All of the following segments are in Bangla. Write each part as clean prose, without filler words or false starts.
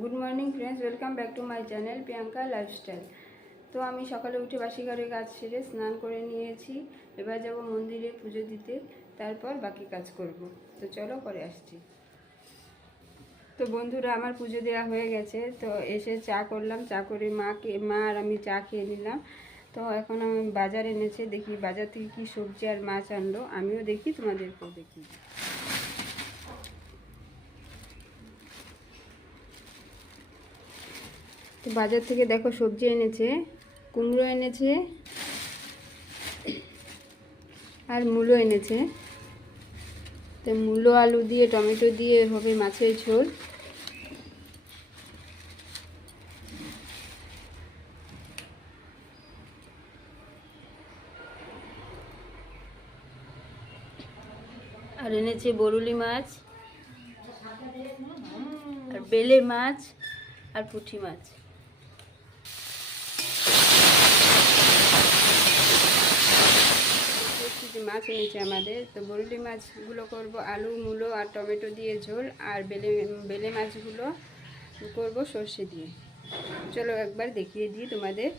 Good morning friends, welcome back to my channel Priyanka lifestyle. তো আমি সকালে উঠে বাসি ঘরের কাজ সেরে স্নান করে নিয়েছি। এবার যাব মন্দিরে পুজো দিতে, তারপর বাকি কাজ করব। তো চলো করে আসছি। তো বন্ধুরা, আমার পুজো দেওয়া হয়ে গেছে। তো এসে চা করলাম, চা করে মা আর আমি চা খেয়ে নিলাম। তো এখন আমি বাজার এনেছে, দেখি বাজার থেকে কি সবজি আর মাছ আনলো, আমিও দেখি, তোমাদেরকেও দেখি। তো বাজার থেকে দেখো সবজি এনেছে, কুমড়ো এনেছে আর মূলো এনেছে। তো মূলো আলু দিয়ে টমেটো দিয়ে হবে মাছের ঝোল। আর এনেছে বরুলি মাছ আর বেলে মাছ আর পুঁটি মাছ। মাছ এনেছে আমাদের। তো বরুলি মাছগুলো করব আলু মূলো আর টমেটো দিয়ে ঝোল, আর বেলে মাছগুলো করব সর্ষে দিয়ে। চলো একবার দেখিয়ে দিই তোমাদের।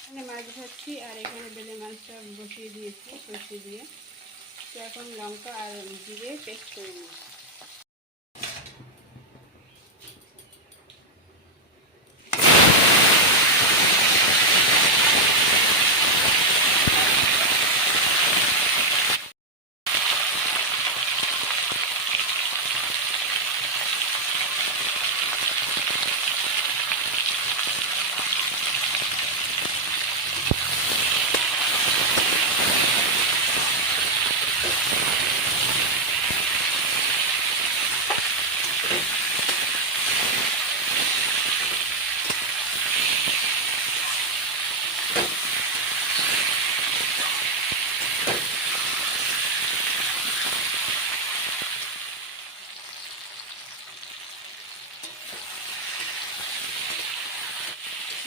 এখানে মাছ ভাজছি আর এখানে বেলে মাছটা বসিয়ে দিয়েছি সর্ষে দিয়ে। তো এখন লঙ্কা আর জিরে পেস্ট করে নিই।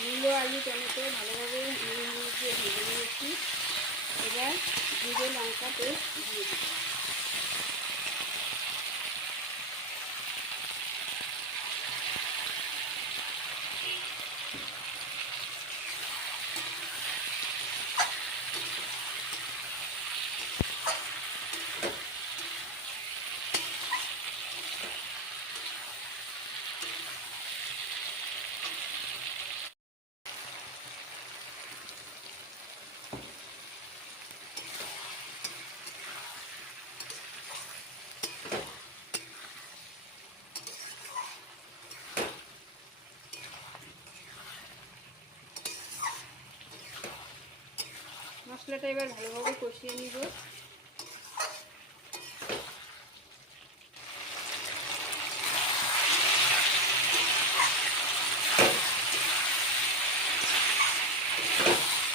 মূলো আলু টমেটো ভালোভাবে নুন দিয়ে ভেজে নিয়েছি। এবার জিরে লঙ্কা পেস্ট দিয়ে দিই। মশলাটা এবার ভালোভাবে কষিয়ে নিব।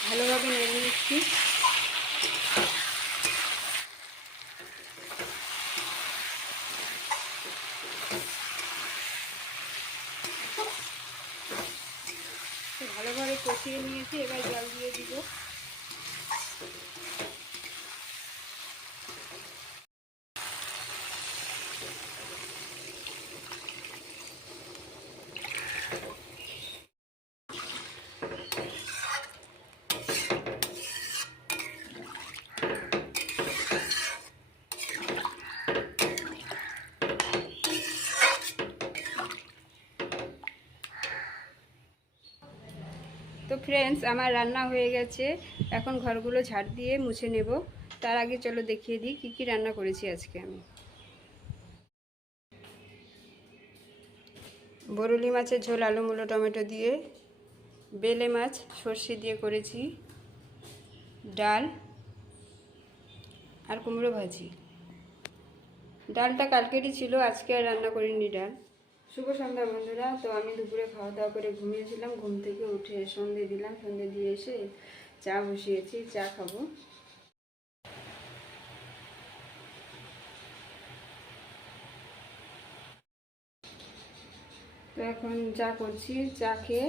ভালোভাবে নেড়ে নিচ্ছি। ভালোভাবে কষিয়ে নিয়েছি, এবার জল দিয়ে দিব। তো ফ্রেন্ডস, আমার রান্না হয়ে গেছে। এখন ঘরগুলো ঝাড় দিয়ে মুছে নেব। তার আগে চলো দেখিয়ে দিই কী কী রান্না করেছি আজকে আমি। বরুলি মাছের ঝোল আলু মূলো টমেটো দিয়ে, বেলে মাছ সর্ষে দিয়ে করেছি, ডাল আর কুমড়ো ভাজি। ডালটা কালকেরই ছিল, আজকে আর রান্না করিনি ডাল। শুভ সন্ধ্যা বন্ধুরা। তো আমি দুপুরে খাওয়া দাওয়া করে ঘুমিয়েছিলাম, ঘুম থেকে উঠে সন্ধে দিলাম, সন্ধে দিয়ে এসে চা বসিয়েছি, চা খাবো। তো এখন চা করছি, চা খেয়ে